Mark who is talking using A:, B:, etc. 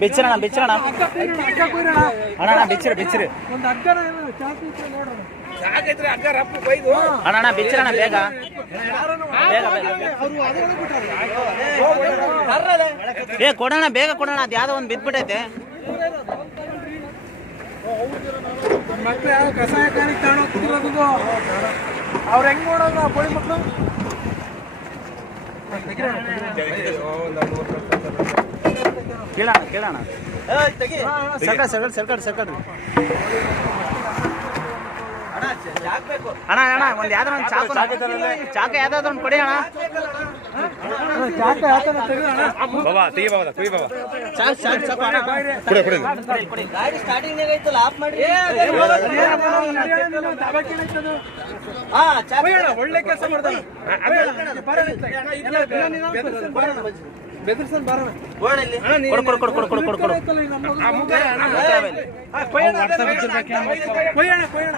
A: ಬಿಚ್ಚಿರಣ ಬಿಚ್ಚಿರಣ ಅಣ್ಣ ಬಿಚ್ಚಿರ, ಬಿಚ್ಚಿರು. ಅಣ್ಣ ಬಿಚ್ಚಿರಣ ಬೇಗ. ಏ, ಕೊಡೋಣ, ಬೇಗ ಕೊಡೋಣ, ಅದು ಯಾವ್ದೋ ಒಂದು ಬಿದ್ಬಿಟ್ಟೈತೆ.
B: ಅವ್ರ ಹೆಂಗ್ ನೋಡೋದು ಆ ಮಕ್ಕಳು
A: ಕೇಳೋಣ ಕೇಳೋಣ ಸರ್ಕಲ್ ಸರ್ಕಲ್ ಸರ್ಕಲ್ ಸರ್ಕಲ್ ಅಣ್ಣ ಅಣ್ಣ ಒಂದು ಯಾವ್ದಾರ ಒಂದು ಚಾಕು ಚಾಕು ಯಾವ್ದಾದ್ರು ಒಂದು ಕೊಡಿ ಅಣ್ಣ
B: ಚಾಕ
C: ಬಾಬಾ ತೆಗಿ ಬಾಬಾ ಕುಯ್ ಬಾಬಾ
A: ಚಾಕು ಚಾಕು ಚಾಕು ಅಣ್ಣ
C: ಕುಡಿ ಕುಡಿ.
D: ಗಾಡಿ ಸ್ಟಾರ್ಟಿಂಗ್ ಐತಲ್ಲ ಆಫ್ ಮಾಡಿ ಹಾ
B: ಒಳ್ಳೆ ಕೆಲಸ ಮಾಡ್ತಾನೆ ಬೆದರ್ಸನ್ ಬರೋಣ.
A: ಕೊಡು ಕೊಡು ಕೊಡು ಕೊಡು ಕೊಡು ಕೊಡು ಕೊಡು.
B: ಕೊಯ್ಯೋಣ ಕೊಯ್ಯೋಣ